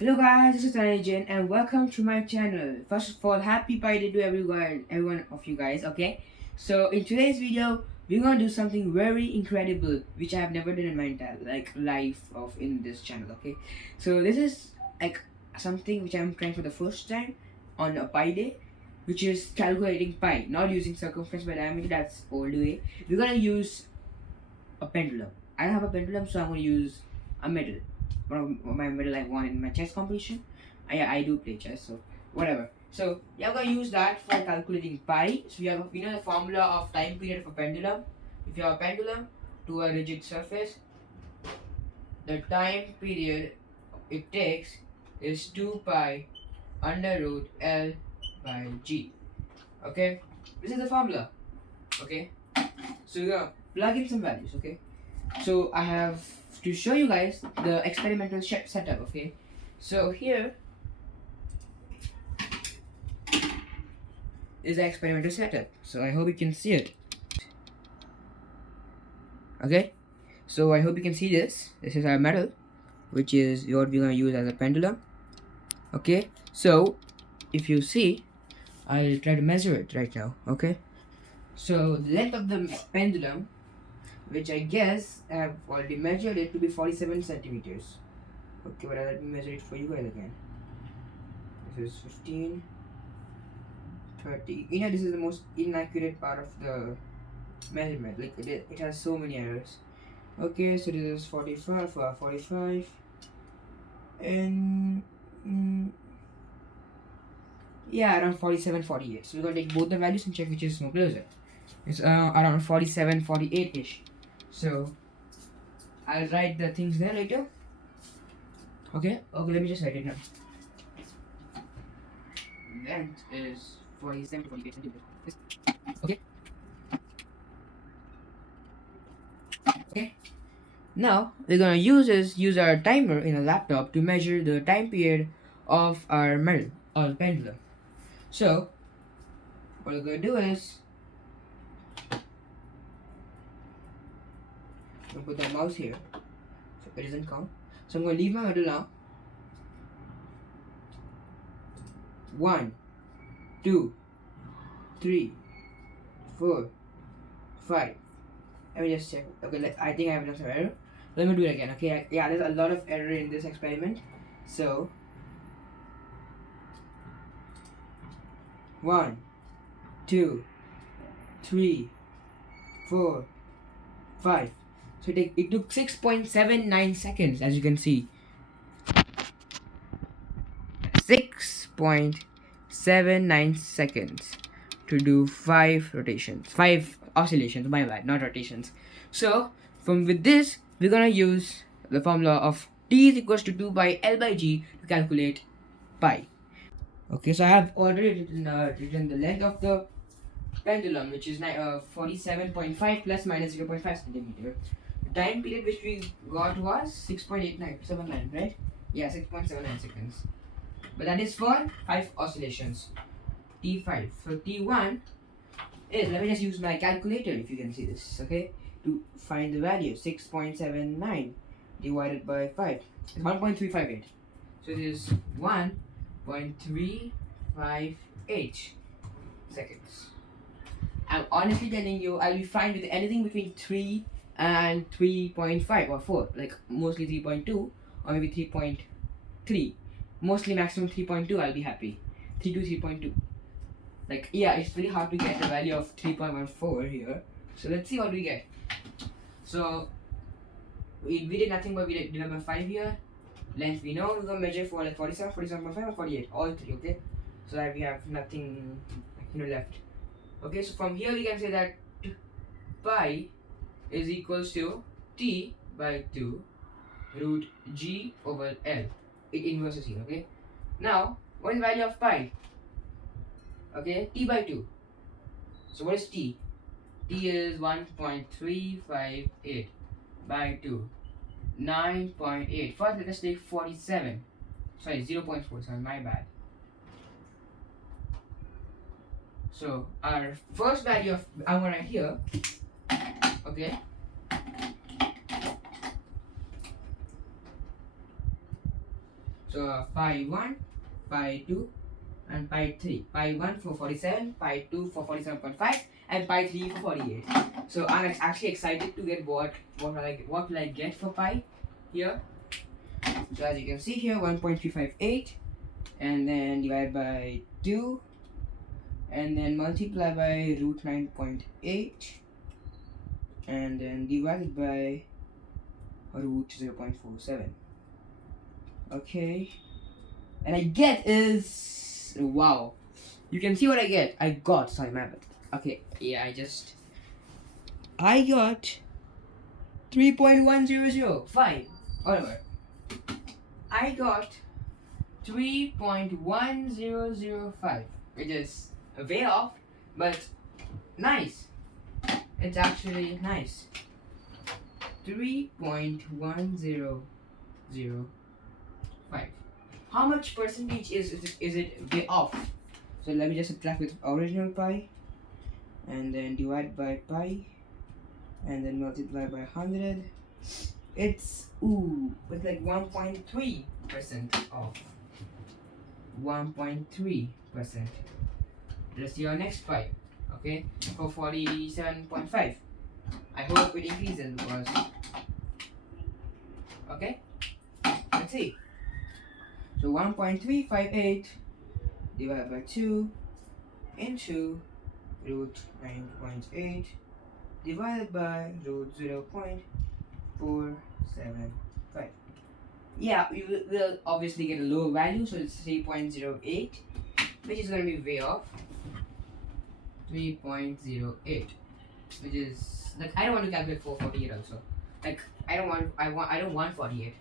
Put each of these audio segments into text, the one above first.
Hello guys, this is Anajan and welcome to my channel. First of all, happy Pi Day to everyone of you guys, okay? So in today's video, we're gonna do something very incredible which I have never done in my entire life of in this channel, okay? So this is like something which I'm trying for the first time on a Pi Day, which is calculating pi, not using circumference by diameter, that's old way. We're gonna use a pendulum. I don't have a pendulum, so I'm gonna use a medal. One of my medal I won in my chess competition. I do play chess, so whatever. So yeah, I'm gonna use that for calculating pi. So we know the formula of time period for pendulum. If you have a pendulum to a rigid surface, the time period it takes is 2 pi under root L by G. Okay, this is the formula. Okay, so we're gonna plug in some values. Okay, so I have to show you guys the experimental setup. Okay, so here is the experimental setup, so I hope you can see it. Okay, so I hope you can see this is our metal, which is what we're going to use as a pendulum. Okay, so if you see, I'll try to measure it right now. Okay, so the length of the pendulum, which I guess I have already measured it to be 47 centimeters. Okay, but let me measure it for you guys again. This is 15, 30. You know, this is the most inaccurate part of the measurement. Like it has so many errors. Okay, so this is 45 for 45, and yeah, around 47, 48. So we're gonna take both the values and check which is more closer. It's around 47, 48 ish. So I'll write the things there later. Okay, let me just write it now. Length is 47 to 48 centimeters. Okay. Okay. Now we're gonna use our timer in a laptop to measure the time period of our medal or pendulum. So what we're gonna do is I'm gonna put the mouse here so it doesn't count. So I'm gonna leave my medal now. 1, 2, 3, 4, 5. Let me just check. Okay, I think I have enough error. Let me do it again. Okay, yeah, there's a lot of error in this experiment. So 1, 2, 3, 4, 5. So it took 6.79 seconds, as you can see. 6.79 seconds to do 5 rotations, 5 oscillations. My bad, not rotations. So with this, we're gonna use the formula of T is equals to 2 pi L by G to calculate pi. Okay, so I have already written the length of the pendulum, which is 47.5 plus minus 0.5 centimeter. The time period which we got was 6.8979, right? Yeah, 6.79 seconds. But that is for 5 oscillations. T5. So T1 is, let me just use my calculator if you can see this, okay? To find the value, 6.79 divided by 5 is 1.358. So this is 1.358 seconds. I'm honestly telling you, I'll be fine with anything between 3 and 3.5 or 4, like mostly 3.2 or maybe 3.3. Mostly maximum 3.2, I'll be happy. 3 to 3.2. Like, yeah, it's very hard to get the value of 3.14 here. So let's see what we get. So we did nothing but we did number 5 here. Length we know, we're gonna measure for like 47, 47.5 or 48, all three, okay? So that we have nothing left. Okay, so from here we can say that pi is equals to T by 2 root G over L. It inverses here, okay? Now, what is the value of pi? Okay, T by 2. So what is T? T is 1.358 by 2. 9.8. First, let us take 47. Sorry, 0.47, my bad. So, our first value of I'm gonna write here, okay? So pi 1, pi 2, and pi 3. Pi 1 for 47, pi 2 for 47.5, and pi 3 for 48. So I'm actually excited to get what will I get for pi here. So as you can see here, 1.358, and then divide by 2, and then multiply by root 9.8, and then divided by root 0.47. Okay, and I get is, wow, you can see what I get. I got, sorry, my bad. Okay, yeah, I got 3.1005, whatever. I got 3.1005, which is way off, but nice. It's actually nice. 3.1005. How much percentage is it way off? So let me just subtract with original pi, and then divide by pi, and then multiply by 100. It's like 1.3% off. 1.3%. Let's see our next pi. Okay, for 47.5. I hope it increases because. Okay, let's see. So 1.358 divided by 2 into root 9.8 divided by root 0.475. Yeah, we will obviously get a lower value, so it's 3.08, which is going to be way off. 3.08, which is like, I don't want to calculate 448 also. Like I don't want 48.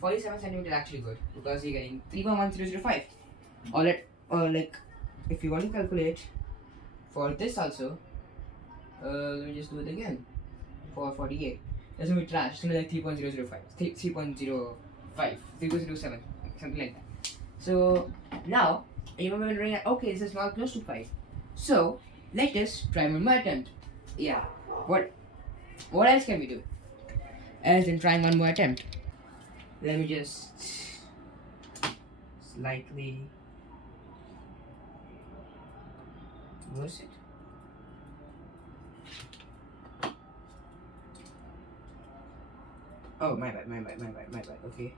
47 centimeters is actually good because you're getting 3.1005. Or like if you want to calculate for this also, let me just do it again. For 48, that's gonna be trash. It's gonna be like 3.005, 3.05, 3.07, something like that. So now you might be wondering, okay, this is not close to 5. So let us try one more attempt. Yeah. What else can we do? Else than trying one more attempt. Let me just slightly lose it. Oh, my bad. Okay.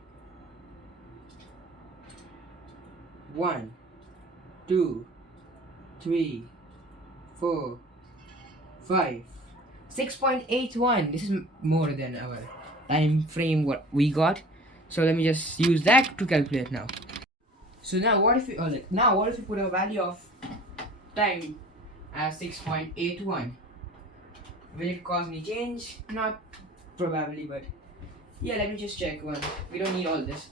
1, 2, 3, 4, 5, 6.81. This is more than our time frame what we got. So let me just use that to calculate now. So now what if we put a value of time as 6.81? Will it cause any change? Not probably, but yeah, let me just check one. We don't need all this.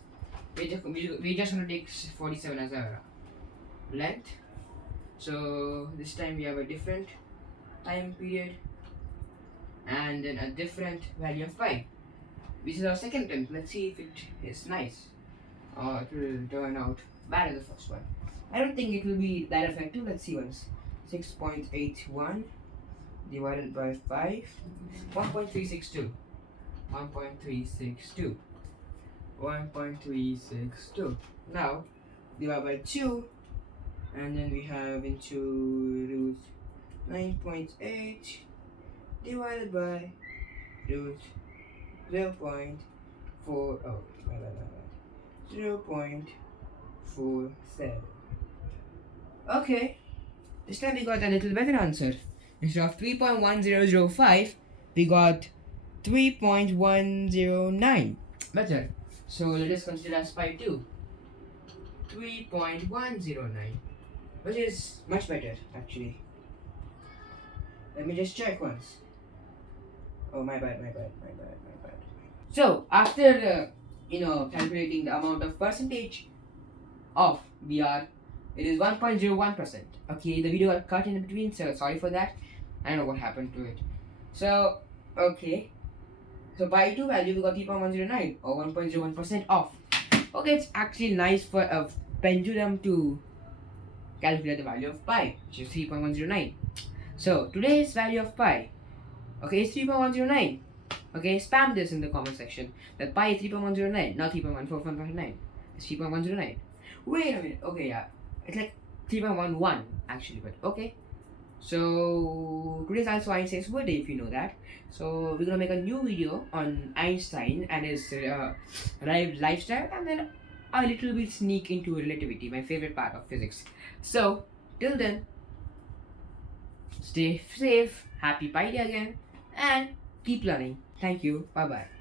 We just want to take 47 as our length. So this time we have a different time period and then a different value of pi. This is our second attempt. Let's see if it is nice or it will turn out bad as the first one. I don't think it will be that effective. Let's see once. 6.81 divided by 5, 1.362. 1.362. 1.362. Now divide by 2, and then we have into root 9.8 divided by root 0.47. Okay, this time we got a little better answer. Instead of 3.1005, we got 3.109. Better. So let us consider as pi 2. 3.109, which is much better actually. Let me just check once. Oh, my bad. So after calculating the amount of percentage of VR, it is 1.01%. Okay, the video got cut in between, so sorry for that. I don't know what happened to it. So okay, so by 2 value we got 3.109 or 1.01% off. Okay, it's actually nice for a pendulum to calculate the value of pi, which is 3.109. So today's value of pi, okay, is 3.109. Okay, spam this in the comment section that pi is 3.109, not 3.14159. It's 3.109. Wait a minute. Okay, yeah. It's like 3.11 actually, but okay. So today's also Einstein's birthday, if you know that. So we're gonna make a new video on Einstein and his lifestyle, and then a little bit sneak into relativity, my favorite part of physics. So till then, stay safe, happy Pi Day again, and keep learning. Thank you. Bye bye.